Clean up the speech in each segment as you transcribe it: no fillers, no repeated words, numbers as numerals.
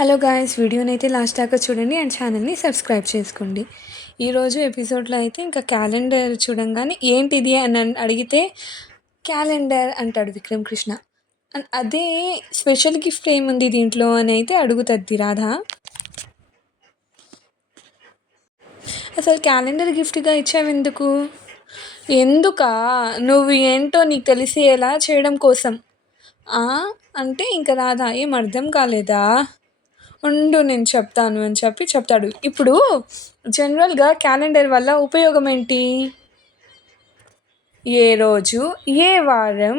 Hello guys, వీడియోనైతే last దాకా చూడండి అండ్ ఛానల్ని సబ్స్క్రైబ్ చేసుకోండి. ఈరోజు ఎపిసోడ్లో అయితే ఇంకా క్యాలెండర్ చూడంగానే ఏంటిది అని అడిగితే క్యాలెండర్ అంటాడు విక్రమ్ కృష్ణ. అదే స్పెషల్ గిఫ్ట్ ఏముంది దీంట్లో అని అయితే అడుగుతుంది రాధ. అసలు క్యాలెండర్ గిఫ్ట్గా ఇచ్చావెందుకు? ఎందుకా? నువ్వు ఏంటో నీకు తెలిసేలా చేయడం కోసం అంటే ఇంకా రాధ ఏం అర్థం కాలేదా? ఉండు నేను చెప్తాను అని చెప్తాడు. ఇప్పుడు జనరల్గా క్యాలెండర్ వల్ల ఉపయోగం ఏంటి? ఏ రోజు, ఏ వారం,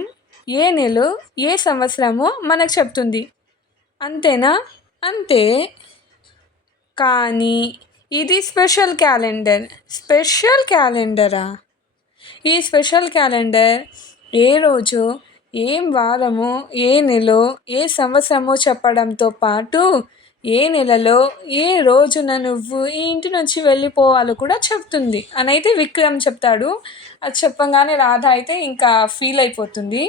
ఏ నెల, ఏ సంవత్సరమో మనకు చెప్తుంది. అంతేనా? అంతే. కానీ ఇది స్పెషల్ క్యాలెండరా? ఈ స్పెషల్ క్యాలెండర్ ఏ రోజు, ఏం వారమో, ఏ నెలో, ఏ సంవత్సరమో చెప్పడంతో పాటు ఏ నెలలో ఏ రోజున నువ్వు ఈ ఇంటి నుంచి వెళ్ళిపోవాలో కూడా చెప్తుంది అని అయితే విక్రమ్ చెప్తాడు. అది చెప్పగానే రాధ అయితే ఇంకా ఫీల్ అయిపోతుంది.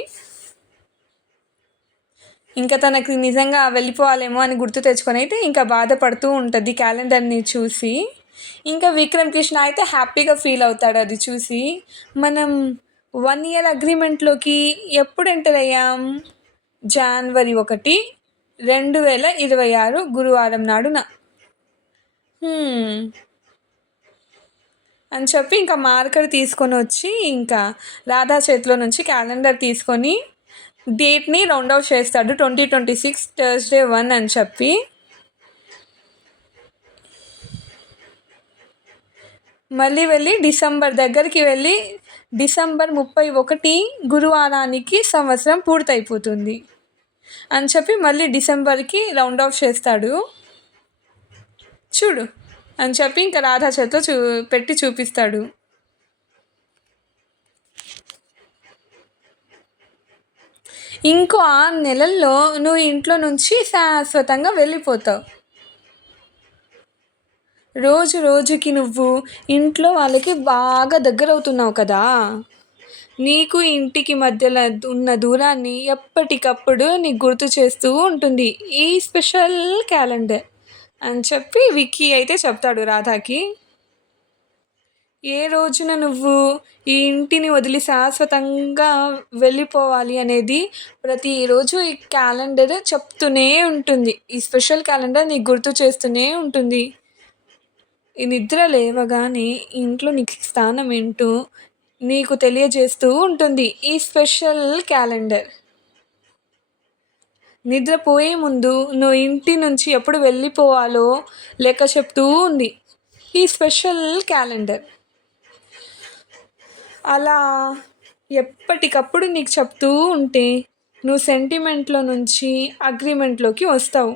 ఇంకా తనకి నిజంగా వెళ్ళిపోవాలేమో అని గుర్తు తెచ్చుకొని అయితే ఇంకా బాధపడుతూ ఉంటుంది క్యాలెండర్ని చూసి. ఇంకా విక్రమ్ కృష్ణ అయితే హ్యాపీగా ఫీల్ అవుతాడు అది చూసి. మనం 1 year అగ్రిమెంట్లోకి ఎప్పుడు ఎంటర్ అయ్యాం? January 1, 2026 గురువారం నాడున అని చెప్పి ఇంకా మార్కర్ తీసుకొని వచ్చి ఇంకా రాధా చేతిలో నుంచి క్యాలెండర్ తీసుకొని డేట్ని రౌండ్ ఆఫ్ చేస్తాడు. 2026 Thursday 1 అని చెప్పి. మళ్ళీ వెళ్ళి డిసెంబర్ దగ్గరికి వెళ్ళి December 31 గురువారానికి సంవత్సరం పూర్తయిపోతుంది అని చెప్పి మళ్ళీ డిసెంబర్కి రౌండ్ ఆఫ్ చేస్తాడు. చూడు అని చెప్పి ఇంకా రాధా చేతిలో పెట్టి చూపిస్తాడు. ఇంకో 6 నెలల్లో నువ్వు ఇంట్లో నుంచి శాశ్వతంగా వెళ్ళిపోతావు. రోజు రోజుకి నువ్వు ఇంట్లో వాళ్ళకి బాగా దగ్గర అవుతున్నావు కదా. నీకు ఇంటికి మధ్యలో ఉన్న దూరాన్ని ఎప్పటికప్పుడు నీకు గుర్తు చేస్తూ ఉంటుంది ఈ స్పెషల్ క్యాలెండర్ అని చెప్పి విక్కీ అయితే చెప్తాడు రాధాకి. ఏ రోజున నువ్వు ఈ ఇంటిని వదిలి శాశ్వతంగా వెళ్ళిపోవాలి అనేది ప్రతిరోజు ఈ క్యాలెండర్ చెప్తూనే ఉంటుంది. ఈ స్పెషల్ క్యాలెండర్ నీకు గుర్తు చేస్తూనే ఉంటుంది. ఈ నిద్ర లేవగానే ఇంట్లో నీకు స్థానం ఏంటో నీకు తెలియజేస్తూ ఉంటుంది ఈ స్పెషల్ క్యాలెండర్. నిద్రపోయే ముందు నువ్వు ఇంటి నుంచి ఎప్పుడు వెళ్ళిపోవాలో లెక్క చెప్తూ ఉంది ఈ స్పెషల్ క్యాలెండర్. అలా ఎప్పటికప్పుడు నీకు చెప్తూ ఉంటే నువ్వు సెంటిమెంట్లో నుంచి అగ్రిమెంట్లోకి వస్తావు.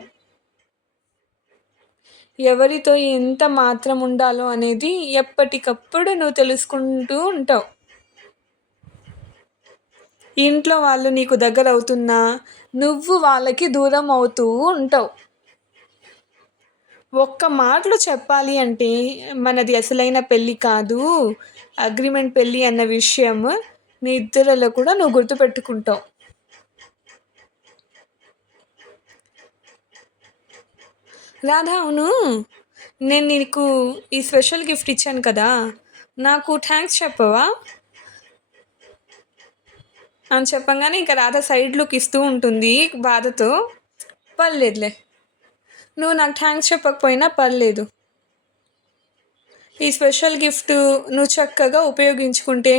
ఎవరితో ఎంత మాత్రం ఉండాలో అనేది ఎప్పటికప్పుడు నువ్వు తెలుసుకుంటూ ఉంటావు. ఇంట్లో వాళ్ళు నీకు దగ్గర అవుతున్నా నువ్వు వాళ్ళకి దూరం అవుతూ ఉంటావు. ఒక్క మాటలో చెప్పాలి అంటే మనది అసలైన పెళ్ళి కాదు, అగ్రిమెంట్ పెళ్ళి అన్న విషయం నీ ఇద్దరిలో కూడా నువ్వు గుర్తుపెట్టుకుంటావు. రాధా, అవును, నేను నీకు ఈ స్పెషల్ గిఫ్ట్ ఇచ్చాను కదా, నాకు థ్యాంక్స్ చెప్పవా అని చెప్పగానే ఇంకా రాధ సైడ్ లుక్ ఇస్తూ ఉంటుంది బాధతో. పర్లేదులే, నువ్వు నాకు థ్యాంక్స్ చెప్పకపోయినా పర్లేదు. ఈ స్పెషల్ గిఫ్ట్ నువ్వు చక్కగా ఉపయోగించుకుంటే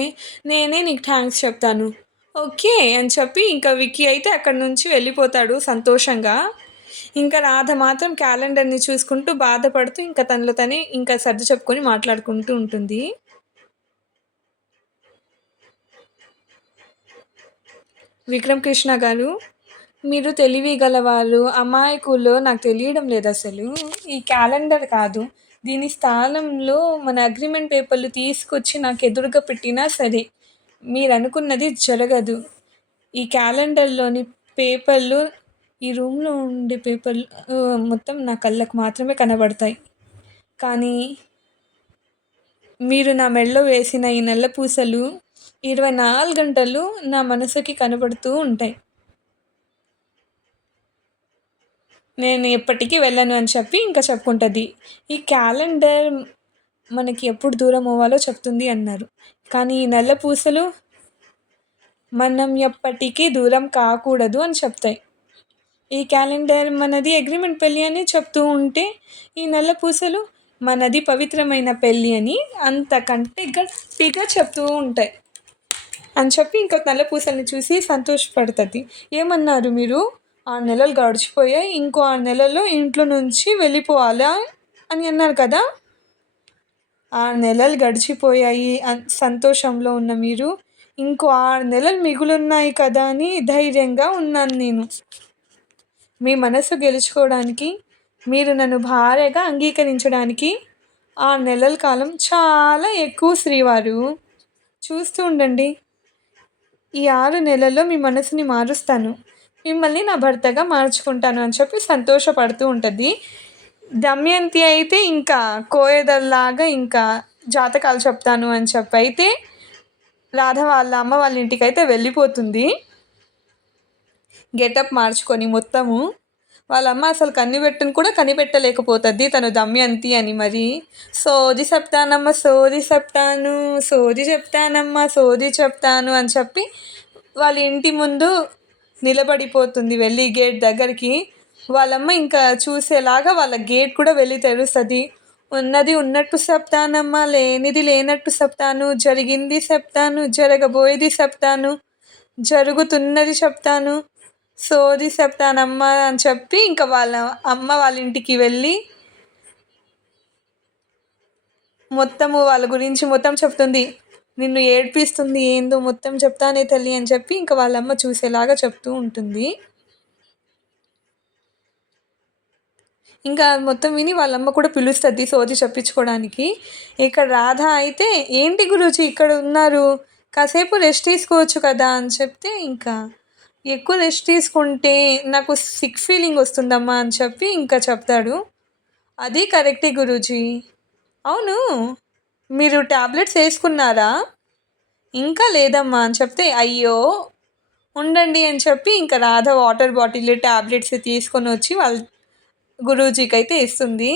నేనే నీకు థ్యాంక్స్ చెప్తాను, ఓకే అని చెప్పి ఇంకా విక్కీ అయితే అక్కడి నుంచి వెళ్ళిపోతాడు సంతోషంగా. ఇంకా రాధ మాత్రం క్యాలెండర్ని చూసుకుంటూ బాధపడుతూ ఇంకా తనలో తనే ఇంకా సర్ది చెప్పుకొని మాట్లాడుకుంటూ ఉంటుంది. విక్రమ్ కృష్ణ గారు, మీరు తెలివి గలవారు, అమాయకులు నాకు తెలియడం లేదు. అసలు ఈ క్యాలెండర్ కాదు, దీని స్థానంలో మన అగ్రిమెంట్ పేపర్లు తీసుకొచ్చి నాకు ఎదురుగా పెట్టినా సరే మీరు అనుకున్నది జరగదు. ఈ క్యాలెండర్లోని పేపర్లు, ఈ రూమ్లో ఉండే పేపర్లు మొత్తం నా కళ్ళకు మాత్రమే కనబడతాయి. కానీ మీరు నా మెడలో వేసిన ఈ నల్ల పూసలు 24 గంటలు నా మనసుకి కనబడుతూ ఉంటాయి. నేను ఎప్పటికీ వెళ్ళను అని చెప్పి ఇంకా చెప్పుకుంటుంది. ఈ క్యాలెండర్ మనకి ఎప్పుడు దూరం అవ్వాలో చెప్తుంది అన్నారు. కానీ ఈ నల్ల పూసలు మనం ఎప్పటికీ దూరం కాకూడదు అని చెప్తాయి. ఈ క్యాలెండర్ మనది అగ్రీమెంట్ పెళ్ళి అని చెప్తూ ఉంటే, ఈ నల్ల పూసలు మనది పవిత్రమైన పెళ్ళి అని అంతకంటే గట్టిగా చెప్తూ ఉంటాయి అని చెప్పి ఇంకా నల్ల పూసల్ని చూసి సంతోషపడుతుంది. ఏమన్నారు మీరు? 6 నెలలు గడిచిపోయాయి, ఇంకో 6 నెలల్లో ఇంట్లో నుంచి వెళ్ళిపోవాలా అని అన్నారు కదా. 6 నెలలు గడిచిపోయాయి సంతోషంలో ఉన్న మీరు, ఇంకో 6 నెలలు మిగులున్నాయి కదా అని ధైర్యంగా ఉన్నాను నేను. మీ మనసు గెలుచుకోవడానికి, మీరు నన్ను భార్యగా అంగీకరించడానికి 6 నెలల కాలం చాలా ఎక్కువ శ్రీవారు. చూస్తూ ఉండండి. ఈ 6 నెలల్లో మీ మనసుని మారుస్తాను, మిమ్మల్ని నా భర్తగా మార్చుకుంటాను అని చెప్పి సంతోషపడుతూ ఉంటుంది. దమయంతి అయితే ఇంకా కోయదల్లాగా ఇంకా జాతకాలు చెప్తాను అని చెప్పి అయితే రాధ వాళ్ళ అమ్మ వాళ్ళ ఇంటికైతే వెళ్ళిపోతుంది. గెటప్ మార్చుకొని మొత్తము. వాళ్ళమ్మ అసలు కనిపెట్టుని కూడా కనిపెట్టలేకపోతుంది తను దమయంతి అని. మరి సోది చెప్తానమ్మ సోది చెప్తాను, సోది చెప్తానమ్మ సోది చెప్తాను అని చెప్పి వాళ్ళ ఇంటి ముందు నిలబడిపోతుంది వెళ్ళి గేట్ దగ్గరికి. వాళ్ళమ్మ ఇంకా చూసేలాగా వాళ్ళ గేట్ కూడా వెళ్ళి తెరుస్తుంది. ఉన్నది ఉన్నట్టు చెప్తానమ్మా, లేనిది లేనట్టు చెప్తాను, జరిగింది చెప్తాను, జరగబోయేది చెప్తాను, జరుగుతున్నది చెప్తాను, సోది చెప్తానమ్మా అని చెప్పి ఇంకా వాళ్ళ అమ్మ వాళ్ళ ఇంటికి వెళ్ళి మొత్తము వాళ్ళ గురించి మొత్తం చెప్తుంది. నిన్ను ఏడ్పిస్తుంది ఏందో మొత్తం చెప్తానే తల్లి అని చెప్పి ఇంకా వాళ్ళమ్మ చూసేలాగా చెప్తూ ఉంటుంది. ఇంకా మొత్తం విని వాళ్ళమ్మ కూడా పిలుస్తుంది సోది చెప్పించుకోవడానికి. ఇక్కడ రాధ అయితే, ఏంటి గురూజీ ఇక్కడ ఉన్నారు, కాసేపు రెస్ట్ తీసుకోవచ్చు కదా అని చెప్తే, ఇంకా ఎక్కువ రెస్ట్ తీసుకుంటే నాకు సిక్ ఫీలింగ్ వస్తుందమ్మా అని చెప్పి ఇంకా చెప్తాడు. అది కరెక్టే గురూజీ. అవును, మీరు ట్యాబ్లెట్స్ వేసుకున్నారా? ఇంకా లేదమ్మా అని చెప్తే, అయ్యో ఉండండి అని చెప్పి ఇంకా రాధ వాటర్ బాటిల్ ట్యాబ్లెట్స్ తీసుకొని వచ్చి వాళ్ళ గురూజీకి అయితే ఇస్తుంది.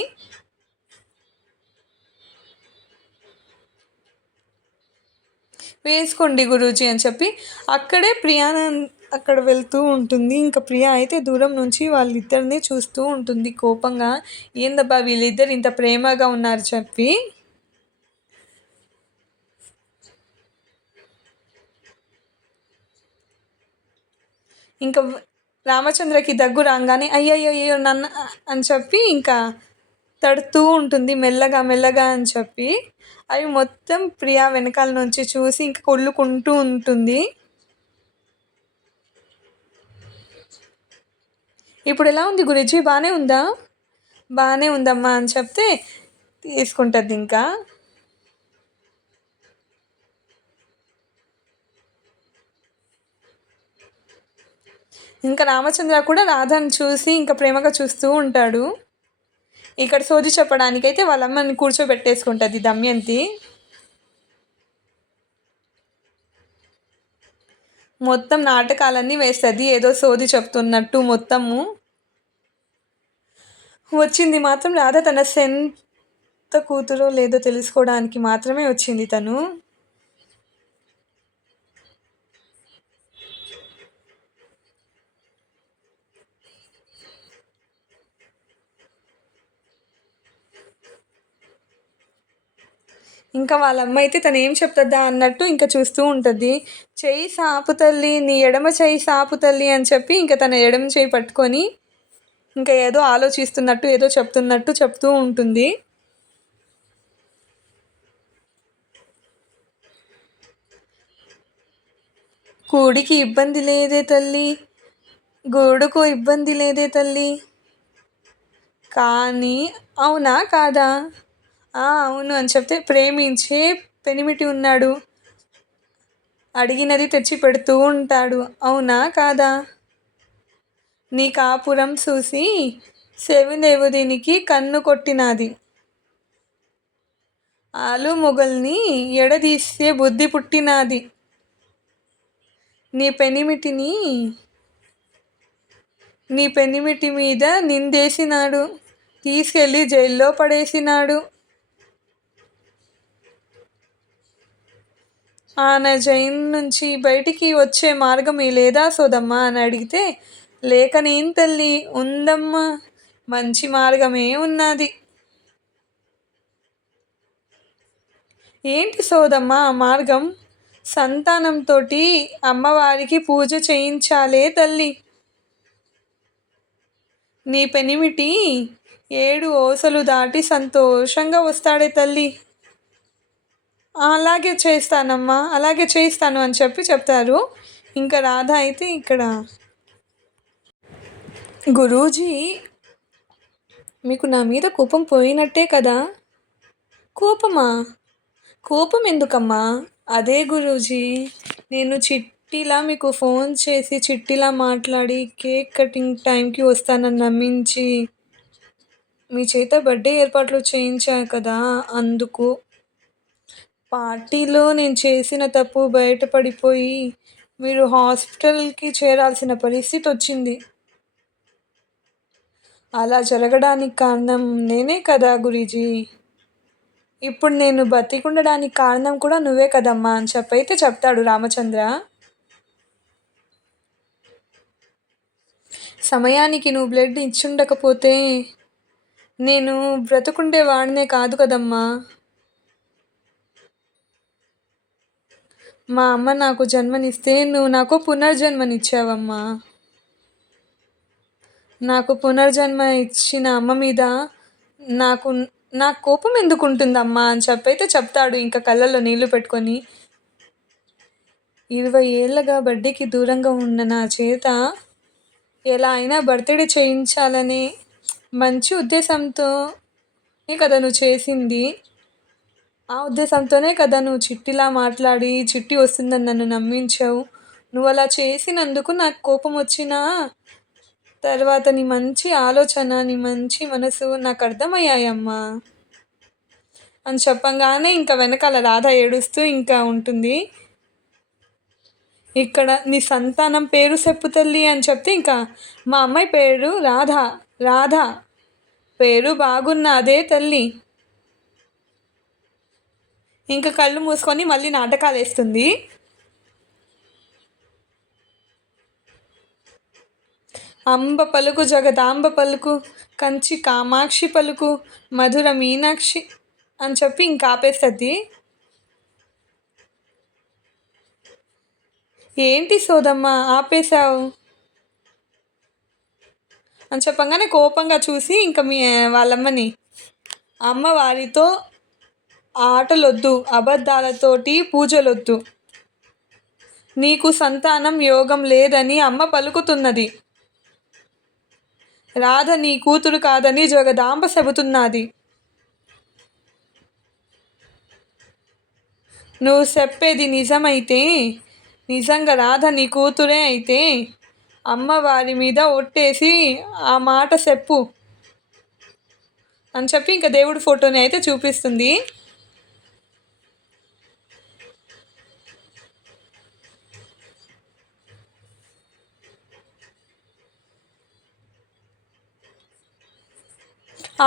వేసుకోండి గురూజీ అని చెప్పి అక్కడే ప్రియానంద్ అక్కడ వెళ్తూ ఉంటుంది. ఇంకా ప్రియా అయితే దూరం నుంచి వాళ్ళిద్దరిని చూస్తూ ఉంటుంది కోపంగా. ఏందబ్బా వీళ్ళిద్దరు ఇంత ప్రేమగా ఉన్నారు చెప్పి. ఇంకా రామచంద్రకి దగ్గు రాగానే అయ్యయ్యో నన్ను అని చెప్పి ఇంకా తడుతూ ఉంటుంది మెల్లగా మెల్లగా అని చెప్పి. అవి మొత్తం ప్రియా వెనకాల నుంచి చూసి ఇంకా కొల్లుకుంటూ ఉంటుంది. ఇప్పుడు ఎలా ఉంది గురూజీ, బాగానే ఉందా? బాగానే ఉందమ్మా అని చెప్తే తీసుకుంటుంది. ఇంకా రామచంద్ర కూడా రాధని చూసి ఇంకా ప్రేమగా చూస్తూ ఉంటాడు. ఇక్కడ సోది చెప్పడానికైతే వాళ్ళ అమ్మని కూర్చోబెట్టేసుకుంటుంది దమయంతి. మొత్తం నాటకాలన్నీ వేస్తుంది ఏదో సోది చెప్తున్నట్టు. మొత్తము వచ్చింది మాత్రం రాధ తన సొంత కూతురో లేదో తెలుసుకోవడానికి మాత్రమే వచ్చింది తను. ఇంకా వాళ్ళ అమ్మ అయితే తను ఏం చెప్తుందా అన్నట్టు ఇంకా చూస్తూ ఉంటుంది. చెయ్యి సాపు తల్లి, నీ ఎడమ చెయ్యి సాపు తల్లి అని చెప్పి ఇంకా తన ఎడమ చెయ్యి పట్టుకొని ఇంకా ఏదో ఆలోచిస్తున్నట్టు ఏదో చెప్తున్నట్టు చెప్తూ ఉంటుంది. కూడికి ఇబ్బంది లేదే తల్లి, గూడుకు ఇబ్బంది లేదే తల్లి. కానీ అవునా కాదా? అవును అని చెప్తే, ప్రేమించే పెనిమిటి ఉన్నాడు, అడిగినది తెచ్చి పెడుతూ ఉంటాడు, అవునా కాదా? నీ కాపురం చూసి సెవిదేవుదినికి కన్ను కొట్టినది, ఆలు మొగల్ని ఎడదీసే బుద్ధి పుట్టినది, నీ పెనిమిటిని నీ పెనిమిటి మీద నిందేసినాడు, తీసుకెళ్ళి జైల్లో పడేసినాడు. ఆయన జైలు నుంచి బయటికి వచ్చే మార్గమే లేదా సోదమ్మా అని అడిగితే, లేకనేం తల్లి, ఉందమ్మా, మంచి మార్గమే ఉన్నది. ఏంటి సోదమ్మా ఆ మార్గం? సంతానంతో అమ్మవారికి పూజ చేయించాలే తల్లి. నీ పెనిమిటి 7 ఓసలు దాటి సంతోషంగా వస్తాడే తల్లి. అలాగే చేస్తానమ్మా, అలాగే చేయిస్తాను అని చెప్తారు. ఇంకా రాధ అయితే ఇక్కడ, గురూజీ మీకు నా మీద కోపం పోయినట్టే కదా? కోపమా? కోపం ఎందుకమ్మా? అదే గురూజీ, నేను చిట్టిలా మీకు ఫోన్ చేసి చిట్టిలా మాట్లాడి కేక్ కటింగ్ టైంకి వస్తానని నమ్మించి మీ చేత బర్త్డే ఏర్పాట్లు చేయించాను కదా, అందుకు. పార్టీలో నేను చేసిన తప్పు బయటపడిపోయి మీరు హాస్పిటల్కి చేరాల్సిన పరిస్థితి వచ్చింది. అలా జరగడానికి కారణం నేనే కదా గురూజీ. ఇప్పుడు నేను బతికుండడానికి కారణం కూడా నువ్వే కదమ్మా అని చెప్పైతే చెప్తాడు రామచంద్ర. సమయానికి నువ్వు బ్లడ్ ఇచ్చుండకపోతే నేను బ్రతుకుండే వాడినే కాదు కదమ్మా. మా అమ్మ నాకు జన్మనిస్తే నువ్వు నాకు పునర్జన్మనిచ్చావమ్మా. నాకు పునర్జన్మ ఇచ్చిన అమ్మ మీద నాకు కోపం ఎందుకు ఉంటుందమ్మా అని చెప్పైతే చెప్తాడు ఇంకా కళ్ళల్లో నీళ్లు పెట్టుకొని. 20 ఏళ్ళగా బర్త్డేకి దూరంగా ఉన్న నా చేత ఎలా అయినా బర్త్డే చేయించాలనే మంచి ఉద్దేశంతోనే కదా నువ్వు చేసింది. ఆ ఉద్దేశంతోనే కదా నువ్వు చిట్టిలా మాట్లాడి చిట్టి వస్తుందని నన్ను నమ్మించావు. నువ్వు అలా చేసినందుకు నాకు కోపం వచ్చినా తర్వాత నీ మంచి ఆలోచన, నీ మంచి మనసు నాకు అర్థమయ్యాయమ్మా అని చెప్పంగానే ఇంకా వెనకాల రాధ ఏడుస్తూ ఇంకా ఉంటుంది. ఇక్కడ నీ సంతానం పేరు చెప్పు తల్లి అని చెప్తే, ఇంకా మా అమ్మాయి పేరు రాధ. రాధ పేరు బాగున్నదే తల్లి. ఇంకా కళ్ళు మూసుకొని మళ్ళీ నాటకాలు వేస్తుంది. అంబ పలుకు జగదాంబ పలుకు, కంచి కామాక్షి పలుకు, మధుర మీనాక్షి అని చెప్పి ఇంకా ఆపేస్తుంది. ఏంటి సోదమ్మ ఆపేశావు అని చెప్పగానే కోపంగా చూసి ఇంకా మీ వాళ్ళమ్మని, అమ్మవారితో ఆటలొద్దు, అబద్ధాలతోటి పూజలొద్దు, నీకు సంతానం యోగం లేదని అమ్మ పలుకుతున్నది. రాధ నీ కూతురు కాదని జగదాంబ చెబుతున్నది. నువ్వు చెప్పేది నిజమైతే, నిజంగా రాధ నీ కూతురే అయితే అమ్మవారి మీద ఒట్టేసి ఆ మాట చెప్పు అని చెప్పి ఇంకా దేవుడి ఫోటోని అయితే చూపిస్తుంది.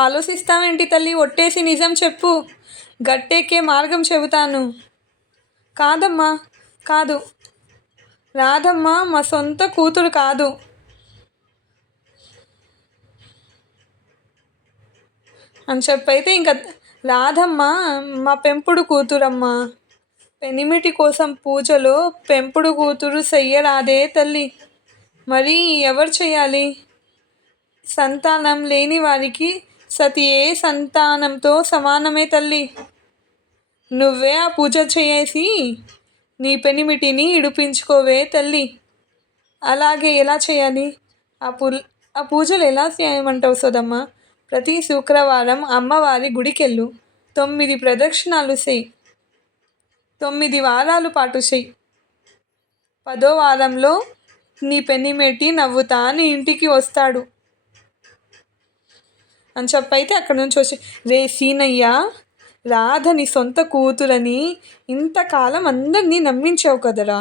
ఆలోచిస్తావేంటి తల్లి, ఒట్టేసి నిజం చెప్పు, గట్టెక్కే మార్గం చెబుతాను. కాదమ్మా, కాదు, రాధమ్మ మా సొంత కూతురు కాదు అని చెప్పైతే ఇంకా రాధమ్మ మా పెంపుడు కూతురమ్మ. పెనిమిటి కోసం పూజలో పెంపుడు కూతురు చెయ్యరాదే తల్లి, మరి ఎవరు చేయాలి? సంతానం లేని వారికి సతియే సంతానంతో సమానమే తల్లి. నువ్వే ఆ పూజ చేసి నీ పెనిమిటిని ఇడిపించుకోవే తల్లి. అలాగే ఎలా చేయాలి? ఆ పూజలు ఎలా చేయమంటావు సోదమ్మ? ప్రతి శుక్రవారం అమ్మవారి గుడికెళ్ళు, 9 ప్రదక్షిణాలు చెయ్యి, 9 వారాల పాటు చెయ్యి. 10వ వారంలో నీ పెనిమిటి నవ్వుతా నీ ఇంటికి వస్తాడు అని చెప్పైతే అక్కడ నుంచి వచ్చి, రే సీనయ్య, రాధ నీ సొంత కూతురని ఇంతకాలం అందరినీ నమ్మించావు కదరా,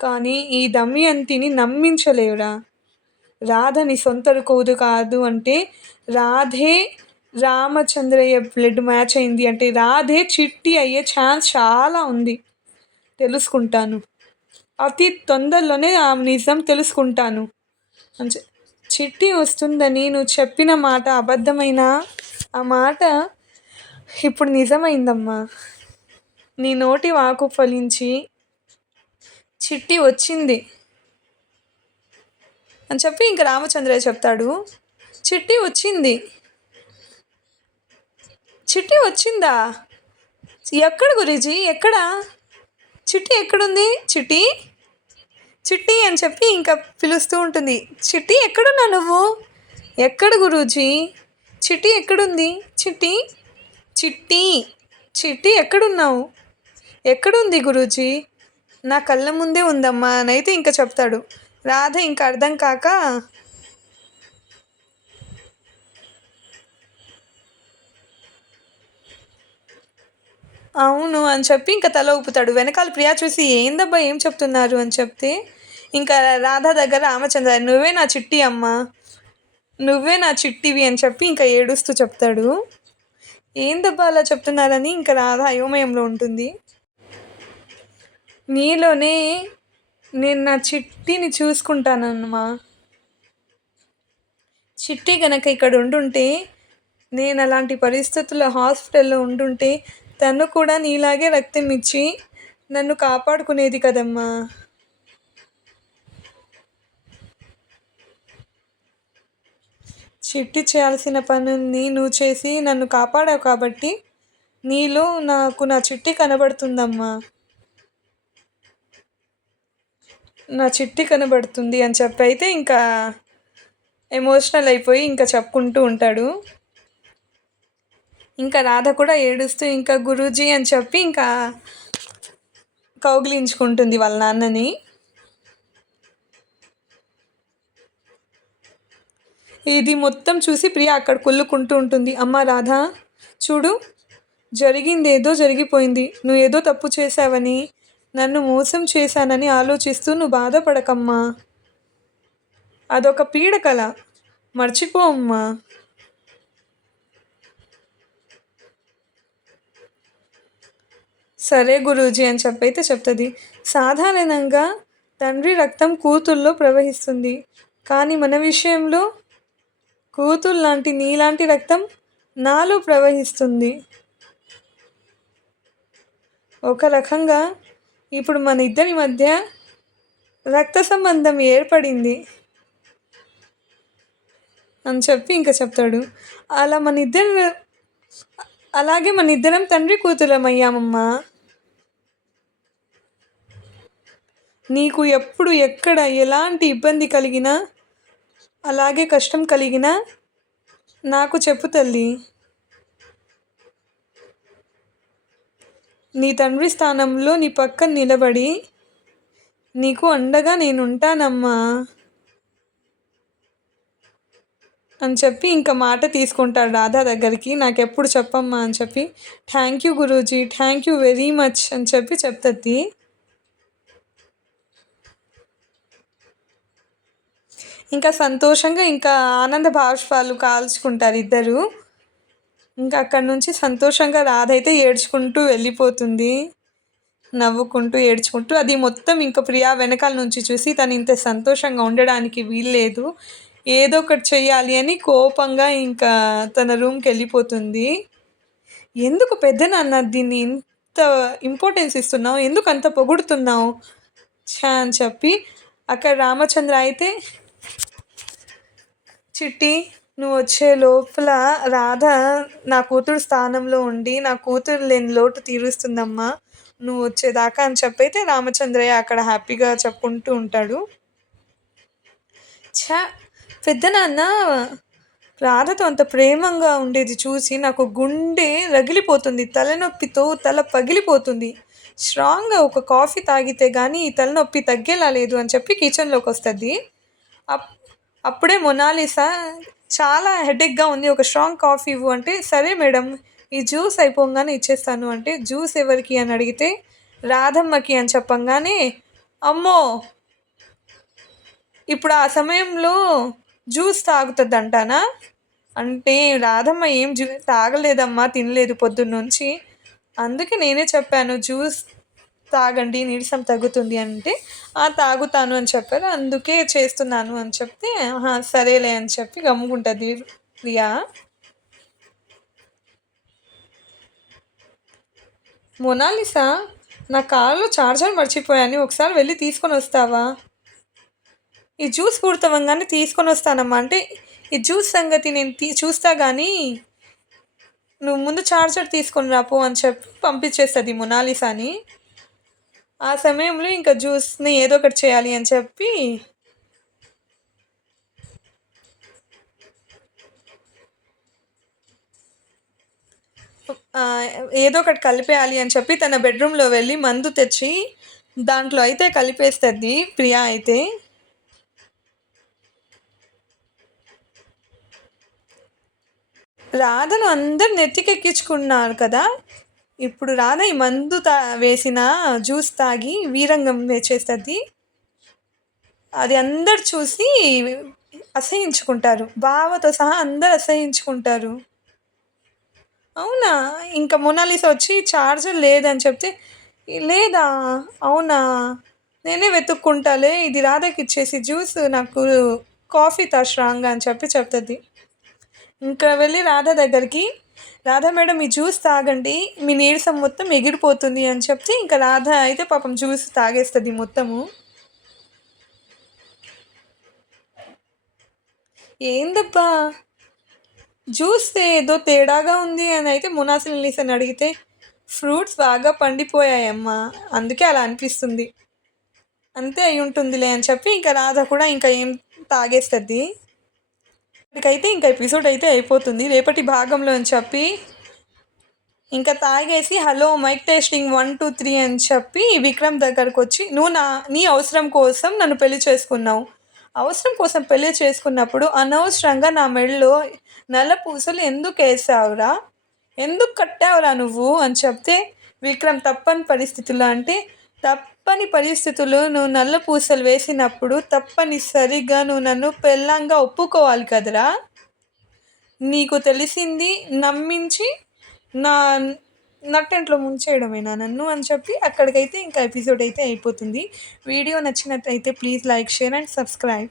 కానీ ఈ దమయంతిని నమ్మించలేవురా. రాధ నీ సొంత కూతురు కాదు అంటే రాధే రామచంద్రయ్య బ్లడ్ మ్యాచ్ అయింది అంటే రాధే చిట్టి అయ్యే ఛాన్స్ చాలా ఉంది. తెలుసుకుంటాను. అతి తొందరలోనే ఆ నిజం తెలుసుకుంటాను అని చిట్టి వస్తుందని నువ్వు చెప్పిన మాట అబద్ధమైన ఆ మాట ఇప్పుడు నిజమైందమ్మా. నీ నోటి వాకు ఫలించి చిట్టి వచ్చింది అని చెప్పి ఇంక రామచంద్రయ్య చెప్తాడు. చిట్టి వచ్చింది. చిట్టి వచ్చిందా? ఎక్కడ గురూజీ? ఎక్కడ? చిట్టి ఎక్కడుంది? చిట్టి చిట్టి అని చెప్పి ఇంకా పిలుస్తూ ఉంటుంది. చిట్టి ఎక్కడున్నా నువ్వు? ఎక్కడ గురూజీ? చిట్టి ఎక్కడుంది? చిట్టి చిట్టి చిట్టి ఎక్కడున్నావు? ఎక్కడుంది గురూజీ? నా కళ్ళ ముందే ఉందమ్మా అని అయితే ఇంకా చెప్తాడు. రాధ ఇంకా అర్థం కాక అవును అని చెప్పి ఇంకా తల ఊపుతాడు. వెనకాల ప్రియా చూసి ఏందబ్బా ఏం చెప్తున్నారు అని చెప్తే ఇంకా రాధా దగ్గర రామచంద్ర నువ్వే నా చిట్టి అమ్మ, నువ్వే నా చిట్టివి అని చెప్పి ఇంకా ఏడుస్తూ చెప్తాడు. ఏందబ్బా అలా చెప్తున్నారని ఇంకా రాధ అయోమయంలో ఉంటుంది. నీలోనే నేను నా చిట్టిని చూసుకుంటానమ్మా. చిట్టి గనక ఇక్కడ ఉండుంటే, నేను అలాంటి పరిస్థితుల్లో హాస్పిటల్లో ఉండుంటే తను కూడా నీలాగే రక్తం ఇచ్చి నన్ను కాపాడుకునేది కదమ్మా. చిట్టి చేయాల్సిన పనుల్ని నువ్వు చేసి నన్ను కాపాడావు కాబట్టి నీలో నాకు నా చిట్టి కనబడుతుందమ్మా, నా చిట్టి కనబడుతుంది అని చెప్పి అయితే ఇంకా ఎమోషనల్ అయిపోయి ఇంకా చెప్పుకుంటూ ఉంటాడు. ఇంకా రాధ కూడా ఏడుస్తూ ఇంకా గురూజీ అని చెప్పి ఇంకా కౌగిలించుకుంటుంది వాళ్ళ నాన్నని. ఇది మొత్తం చూసి ప్రియ అక్కడ కుళ్ళుకుంటూ ఉంటుంది. అమ్మ రాధ చూడు, జరిగిందేదో జరిగిపోయింది. నువ్వు ఏదో తప్పు చేశావని, నన్ను మోసం చేశానని ఆలోచిస్తూ నువ్వు బాధపడకమ్మా. అదొక పీడకల, మర్చిపో అమ్మా. సరే గురూజీ అని చెప్పైతే చెప్తుంది. సాధారణంగా తండ్రి రక్తం కూతుల్లో ప్రవహిస్తుంది, కానీ మన విషయంలో కూతురు లాంటి నీలాంటి రక్తం నాలో ప్రవహిస్తుంది. ఒక రకంగా ఇప్పుడు మన ఇద్దరి మధ్య రక్త సంబంధం ఏర్పడింది అని చెప్పి ఇంకా చెప్తాడు. అలాగే మన ఇద్దరం తండ్రి కూతురమయ్యామమ్మా. నీకు ఎప్పుడు ఎక్కడ ఎలాంటి ఇబ్బంది కలిగినా అలాగే కష్టం కలిగినా నాకు చెప్పు తల్లి. నీ తండ్రి స్థానంలో నీ పక్కన నిలబడి నీకు అండగా నేనుంటానమ్మా అని చెప్పి ఇంకా మాట తీసుకుంటాడు రాధా దగ్గరికి. నాకెప్పుడు చెప్పమ్మా అని చెప్పి. Thank you Guruji, thank you very much అని చెప్పి చెప్తుంది. ఇంకా సంతోషంగా ఇంకా ఆనంద బాష్పాలు కాల్చుకుంటారు ఇద్దరు. ఇంకా అక్కడి నుంచి సంతోషంగా రాధ అయితే ఏడ్చుకుంటూ వెళ్ళిపోతుంది, నవ్వుకుంటూ ఏడ్చుకుంటూ. అది మొత్తం ఇంకా ప్రియా వెనకాల నుంచి చూసి తను ఇంత సంతోషంగా ఉండడానికి వీల్లేదు, ఏదో ఒకటి చెయ్యాలి అని కోపంగా ఇంకా తన రూమ్కి వెళ్ళిపోతుంది. ఎందుకు పెద్ద నాన్న దీన్ని ఇంత ఇంపార్టెన్స్ ఇస్తున్నావు, ఎందుకు అంత పొగుడుతున్నావు ఛా అని చెప్పి అక్కడ రామచంద్ర అయితే చిట్టి నువ్వు వచ్చే లోపల రాధ నా కూతురు స్థానంలో ఉండి నా కూతురు లేని లోటు తీరుస్తుందమ్మా, నువ్వు వచ్చేదాకా అని చెప్పైతే రామచంద్రయ్య అక్కడ హ్యాపీగా చెప్పుకుంటూ ఉంటాడు. పెద్ద నాన్న రాధతో అంత ప్రేమంగా ఉండేది చూసి నాకు గుండె రగిలిపోతుంది, తలనొప్పితో తల పగిలిపోతుంది. స్ట్రాంగ్గా ఒక కాఫీ తాగితే కానీ ఈ తలనొప్పి తగ్గేలా లేదు అని చెప్పి కిచెన్లోకి వస్తుంది. అప్పుడే మొనాలిసా చాలా హెడేక్గా ఉంది, ఒక స్ట్రాంగ్ కాఫీ ఇవ్వు అంటే సరే మేడం ఈ జ్యూస్ అయిపోగానే ఇచ్చేస్తాను అంటే జ్యూస్ ఎవరికి అని అడిగితే రాధమ్మకి అని చెప్పంగానే అమ్మో ఇప్పుడు ఆ సమయంలో జ్యూస్ తాగుతుందంటానా? అంటే రాధమ్మ ఏం తాగలేదమ్మా, తినలేదు పొద్దున్నుంచి. అందుకే నేనే చెప్పాను జ్యూస్ తాగండి నీరసం తగ్గుతుంది అంటే, "ఆ! తాగుతాను" అని చెప్పారు. అందుకే చేస్తున్నాను అని చెప్తే, ఆహా! సరేలే అని చెప్పి గమ్ముగుంటది ప్రియా. మొనాలిసా, నా కార్‌లో చార్జర్ మర్చిపోయాను. ఒకసారి వెళ్ళి తీసుకొనొస్తావా? ఈ జ్యూస్ పూర్తవ్వంగానే తీసుకొనొస్తానమ్మా. అంటే ఈ జ్యూస్ సంగతి నేను చూస్తా గానీ, నువ్వు ముందు చార్జర్ తీసుకొని రా పో అని చెప్పి పంపించేస్తది మొనాలిసాని. ఆ సమయంలో ఇంకా జ్యూస్‌ని ఏదో ఒకటి చేయాలి అని చెప్పి ఏదో ఒకటి కలిపేయాలి అని చెప్పి తన బెడ్‌రూమ్‌లో వెళ్ళి మందు తెచ్చి దాంట్లో అయితే కలిపేస్తది ప్రియా అయితే. రాధను అందరూ నెత్తికెక్కించుకున్నారు కదా! ఇప్పుడు రాధ ఈ మందు వేసిన జ్యూస్ తాగి వీరంగం చేస్తది. అది అందరూ చూసి అసహ్యించుకుంటారు. బావతో సహా అందరూ అసహ్యించుకుంటారు. అవునా? ఇంకా మొనాలిసా వచ్చి చార్జర్ లేదని చెప్తే, లేదా? అవునా? నేనే వెతుక్కుంటాలే. ఇది రాధకిచ్చేసి జ్యూస్ నాకు కాఫీ స్ట్రాంగ్‌గా అని చెప్పి చెప్తది. ఇంకా వెళ్ళి రాధ దగ్గరికి, "రాధ మేడం ఈ జ్యూస్ తాగండి. మీ నీరసం మొత్తం ఎగిరిపోతుంది" అని చెప్తే, ఇంకా రాధ అయితే పాపం జ్యూస్ తాగేస్తది మొత్తము. ఏందబ్బా! జ్యూస్ ఏదో తేడాగా ఉంది అని అయితే మొనాలిసాని అడిగితే, "ఫ్రూట్స్ బాగా పండిపోయాయమ్మా. అందుకే అలా అనిపిస్తుంది. అంతే అయ్యుంటుందిలే" అని చెప్పి ఇంకా రాధ కూడా ఇంకా ఏం తాగేస్తది. ఇప్పటికైతే ఇంకా ఎపిసోడ్ అయితే అయిపోతుంది. రేపటి భాగంలో అని చెప్పి ఇంకా తాగేసి హలో మైక్ టెస్టింగ్ 1, 2, 3 అని చెప్పి విక్రమ్ దగ్గరకొచ్చి, "నువ్వు నీ అవసరం కోసం నన్ను పెళ్లి చేసుకున్నావు. అవసరం కోసం పెళ్లి చేసుకున్నప్పుడు అనవసరంగా నా మెడలో నల్ల పూసలు ఎందుకేశావురా? ఎందుకు కట్టావురా నువ్వు?" అని చెప్తే విక్రమ్ తప్పని పరిస్థితుల్లో అంటే, "తప్పని పరిస్థితుల్లో నువ్వు నల్ల పూసలు వేసినప్పుడు తప్పనిసరిగా నువ్వు నన్ను పెళ్ళాంగా ఒప్పుకోవాలి కదరా! నీకు తెలిసింది నమ్మించి నా నట్టేంట్లో ముంచేయడమేనా నన్ను" అని చెప్పి అక్కడికైతే ఇంకా ఎపిసోడ్ అయితే అయిపోతుంది. వీడియో నచ్చినట్టయితే please like, share and subscribe.